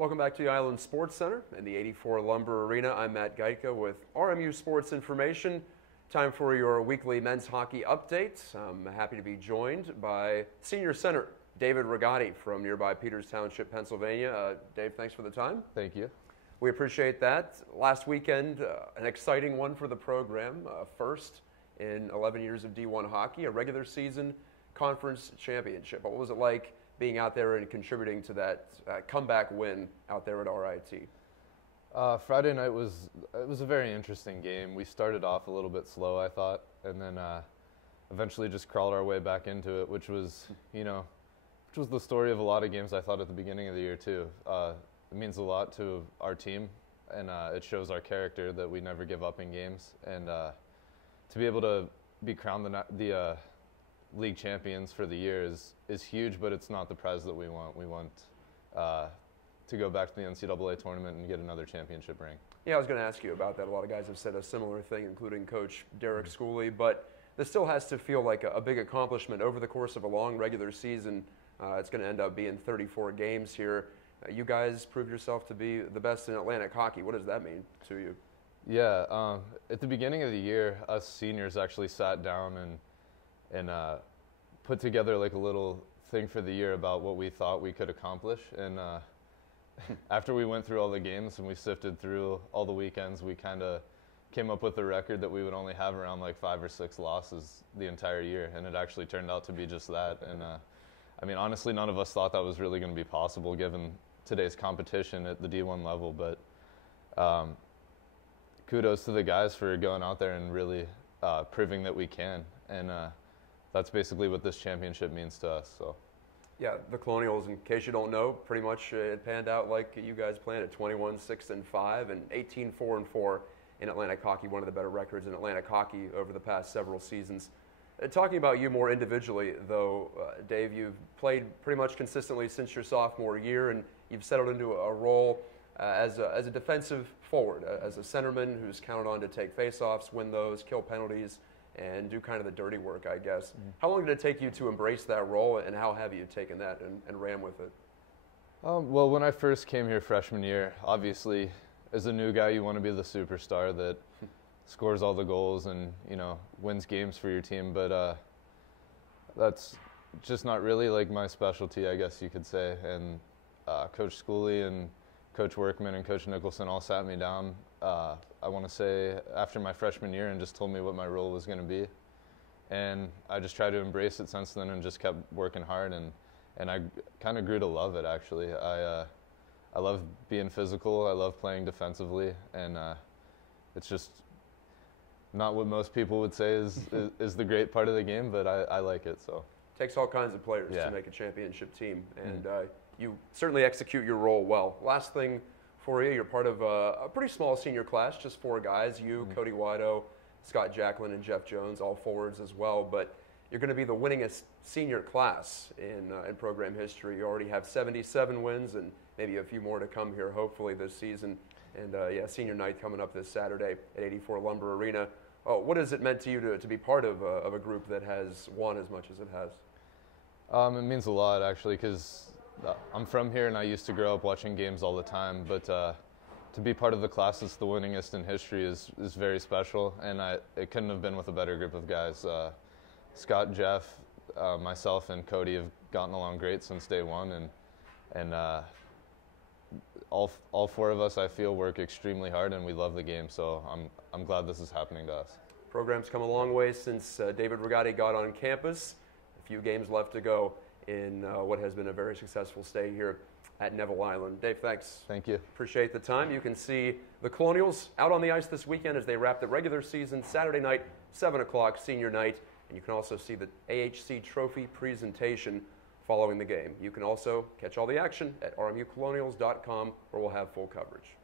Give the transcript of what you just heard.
Welcome back to the Island Sports Center in the 84 Lumber Arena. I'm Matt Gajtka with RMU Sports Information. Time for your weekly men's hockey update. I'm happy to be joined by Senior Center David Rigatti from nearby Peters Township, Pennsylvania. Dave, thanks for the time. Thank you. We appreciate that. Last weekend, an exciting one for the program. First in 11 years of D1 hockey, a regular season conference championship. What was it like being out there and contributing to that comeback win out there at RIT? Friday night was a very interesting game. We started off a little bit slow, I thought, and then eventually just crawled our way back into it, which was the story of a lot of games I thought at the beginning of the year too. It means a lot to our team, and it shows our character that we never give up in games. And to be able to be crowned the league champions for the year is huge, but it's not the prize that we want. We want to go back to the NCAA tournament and get another championship ring. Yeah, I was going to ask you about that. A lot of guys have said a similar thing, including Coach Derek Schooley, but this still has to feel like a big accomplishment over the course of a long regular season. It's going to end up being 34 games here. You guys proved yourself to be the best in Atlantic hockey. What does that mean to you? Yeah, at the beginning of the year, us seniors actually sat down and put together like a little thing for the year about what we thought we could accomplish. And after we went through all the games and we sifted through all the weekends, we kind of came up with a record that we would only have around like 5 or 6 losses the entire year. And it actually turned out to be just that. And I mean, honestly, none of us thought that was really going to be possible given today's competition at the D1 level. But kudos to the guys for going out there and really proving that we can. And that's basically what this championship means to us. So, yeah, the Colonials, in case you don't know, pretty much it panned out like you guys planned at 21-6-5 and 18-4-4 in Atlantic hockey, one of the better records in Atlantic hockey over the past several seasons. Talking about you more individually, though, Dave, you've played pretty much consistently since your sophomore year, and you've settled into a role as a defensive forward, as a centerman who's counted on to take faceoffs, win those, kill penalties, and do kind of the dirty work, I guess. Mm-hmm. How long did it take you to embrace that role, and how have you taken that and ran with it? Well, when I first came here freshman year, obviously, as a new guy, you want to be the superstar that scores all the goals and, wins games for your team. But that's just not really like my specialty, I guess you could say. And Coach Schooley and Coach Workman and Coach Nicholson all sat me down, I want to say, after my freshman year and just told me what my role was going to be. And I just tried to embrace it since then and just kept working hard. And I kind of grew to love it, actually. I love being physical. I love playing defensively. And it's just not what most people would say is the great part of the game, but I like it. So takes all kinds of players to make a championship team. And you certainly execute your role well. Last thing for you, you're part of a pretty small senior class, just 4 guys. You, Cody Wido, Scott Jacklin, and Jeff Jones, all forwards as well. But you're going to be the winningest senior class in program history. You already have 77 wins and maybe a few more to come here, hopefully, this season. And, senior night coming up this Saturday at 84 Lumber Arena. What has it meant to you to be part of a group that has won as much as it has? It means a lot, actually, because I'm from here and I used to grow up watching games all the time, but to be part of the class that's the winningest in history is very special, and it couldn't have been with a better group of guys. Scott, Jeff, myself, and Cody have gotten along great since day one, and all 4 of us, I feel, work extremely hard, and we love the game, so I'm glad this is happening to us. Program's come a long way since David Rigatti got on campus. A few games left to go in what has been a very successful stay here at Neville Island. Dave, thanks. Thank you. Appreciate the time. You can see the Colonials out on the ice this weekend as they wrap the regular season Saturday night, 7 o'clock, senior night. And you can also see the AHC trophy presentation following the game. You can also catch all the action at rmucolonials.com, where we'll have full coverage.